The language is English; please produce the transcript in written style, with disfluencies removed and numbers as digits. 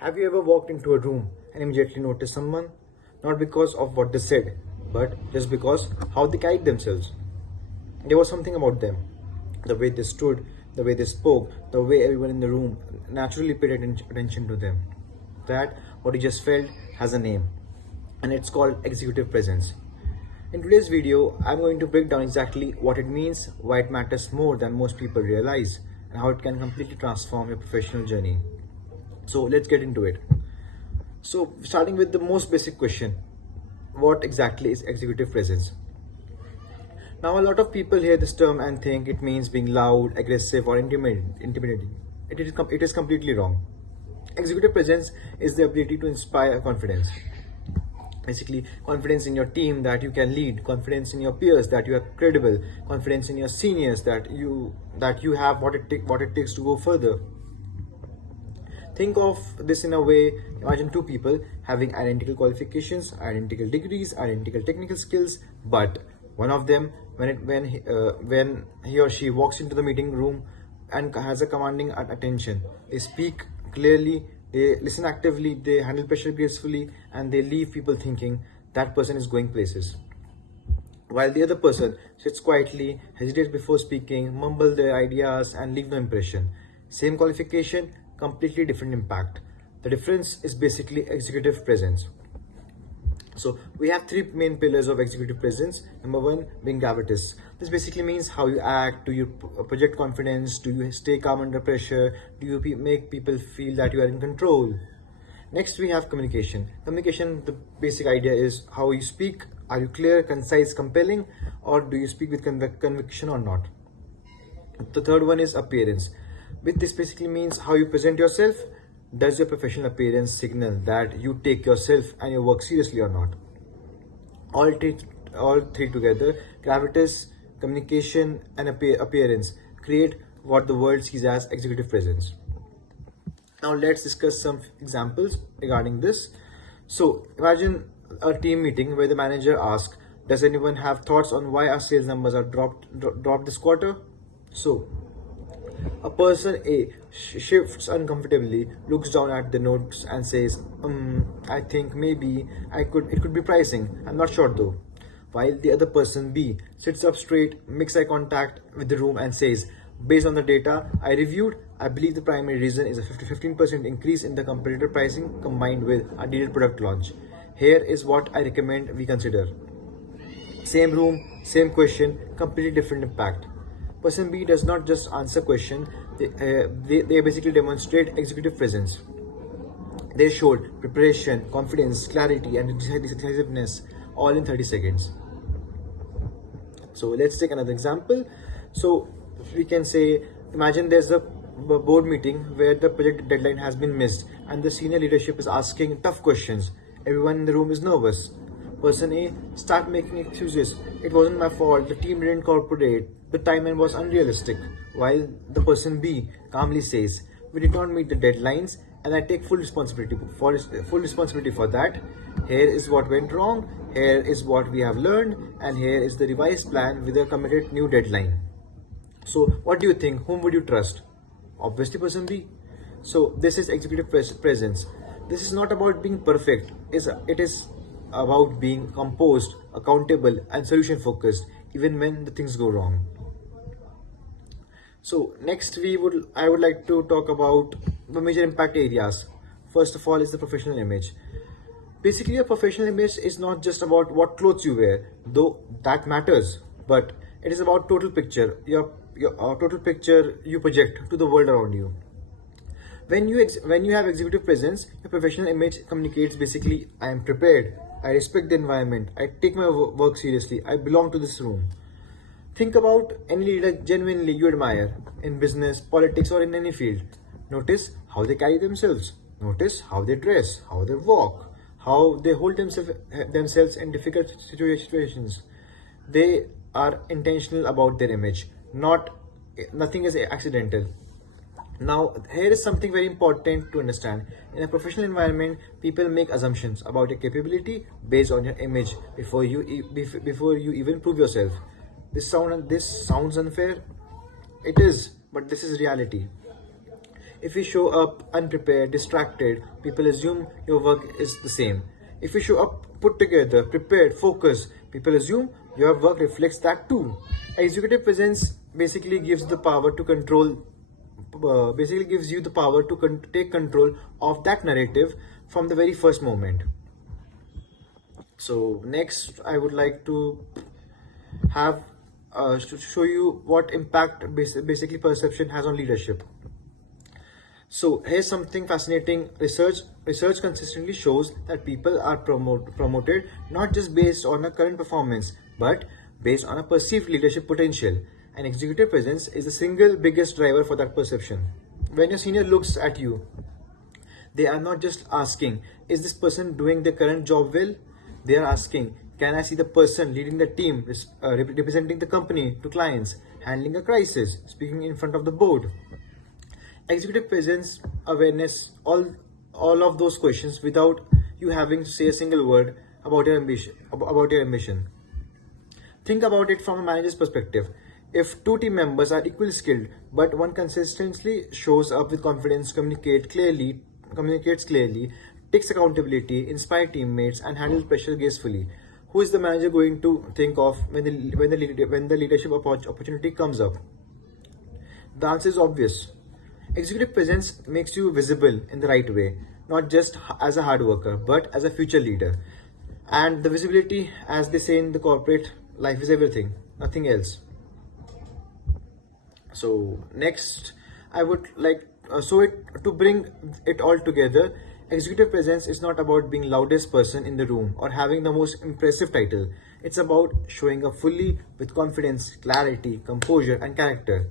Have you ever walked into a room and immediately noticed someone? Not because of what they said, but just because how they carried themselves. There was something about them. The way they stood, the way they spoke, the way everyone in the room naturally paid attention to them. That, what you just felt, has a name, and it's called executive presence. In today's video, I'm going to break down exactly what it means, why it matters more than most people realize, and how it can completely transform your professional journey. So let's get into it. So, starting with the most basic question, what exactly is executive presence? Now, a lot of people hear this term and think it means being loud, aggressive, or intimidating. It is completely wrong. Executive presence is the ability to inspire confidence. Basically, confidence in your team that you can lead, confidence in your peers that you are credible, confidence in your seniors that you have what it takes to go further. Think of this in a way, imagine two people having identical qualifications, identical degrees, identical technical skills, but one of them, when he or she walks into the meeting room and has a commanding attention, they speak clearly, they listen actively, they handle pressure gracefully, and they leave people thinking that person is going places. While the other person sits quietly, hesitates before speaking, mumble their ideas, and leave no impression. Same qualification, completely different impact. The difference is basically executive presence. So we have three main pillars of executive presence. Number one being gravitas. This basically means how you act. Do you project confidence? Do you stay calm under pressure? Do you make people feel that you are in control? Next, we have communication. Communication, the basic idea is how you speak. Are you clear, concise, compelling, or do you speak with conviction or not? The third one is appearance. With this basically means how you present yourself. Does your professional appearance signal that you take yourself and your work seriously or not? All three together, gravitas, communication, and appearance, create what the world sees as executive presence. Now let's discuss some examples regarding this. So imagine a team meeting where the manager asks, does anyone have thoughts on why our sales numbers are dropped this quarter? So a person A shifts uncomfortably, looks down at the notes and says, I think maybe it could be pricing. I'm not sure though. While the other person B sits up straight, makes eye contact with the room and says, based on the data I reviewed, I believe the primary reason is a 15% increase in the competitor pricing combined with a delayed product launch. Here is what I recommend we consider. Same room, same question, completely different impact. Person B does not just answer question, they basically demonstrate executive presence. They showed preparation, confidence, clarity, and decisiveness all in 30 seconds. So let's take another example. So we can say, imagine there's a board meeting where the project deadline has been missed and the senior leadership is asking tough questions. Everyone in the room is nervous. Person A start making excuses. It wasn't my fault. The team didn't cooperate. The timeline was unrealistic. While the person B calmly says, "We did not meet the deadlines, and I take full responsibility for that. Here is what went wrong. Here is what we have learned, and here is the revised plan with a committed new deadline." So, what do you think? Whom would you trust? Obviously, person B. So, this is executive presence. This is not about being perfect. It is about being composed, accountable, and solution focused, even when the things go wrong. So next I would like to talk about the major impact areas. First of all is the professional image. Basically, a professional image is not just about what clothes you wear, though that matters, but it is about total picture, your total picture you project to the world around you. When you have executive presence, your professional image communicates basically, I am prepared, I respect the environment, I take my work seriously, I belong to this room. Think about any leader genuinely you admire in business, politics, or in any field. Notice how they carry themselves. Notice how they dress, how they walk, how they hold themselves in difficult situations. They are intentional about their image. Nothing is accidental. Now, here is something very important to understand. In a professional environment, people make assumptions about your capability based on your image before you even prove yourself. This sounds unfair. It is, but this is reality. If you show up unprepared, distracted, people assume your work is the same. If you show up put together, prepared, focused, people assume your work reflects that too. Executive presence basically gives the power to control basically gives you the power to take control of that narrative from the very first moment. So next I would like to have to show you what impact basically perception has on leadership. So here's something fascinating. Research consistently shows that people are promoted not just based on a current performance, but based on a perceived leadership potential. And executive presence is the single biggest driver for that perception. When your senior looks at you, they are not just asking, is this person doing the current job well? They are asking, can I see the person leading the team, representing the company to clients, handling a crisis, speaking in front of the board? Executive presence, awareness, all of those questions without you having to say a single word about your ambition. Think about it from a manager's perspective. If two team members are equally skilled, but one consistently shows up with confidence, communicates clearly, takes accountability, inspires teammates, and handles pressure gracefully, who is the manager going to think of when the leadership opportunity comes up? The answer is obvious. Executive presence makes you visible in the right way, not just as a hard worker, but as a future leader. And the visibility, as they say in the corporate life, is everything, nothing else. So next, I would like to bring it all together. Executive presence is not about being loudest person in the room or having the most impressive title. It's about showing up fully with confidence, clarity, composure, and character.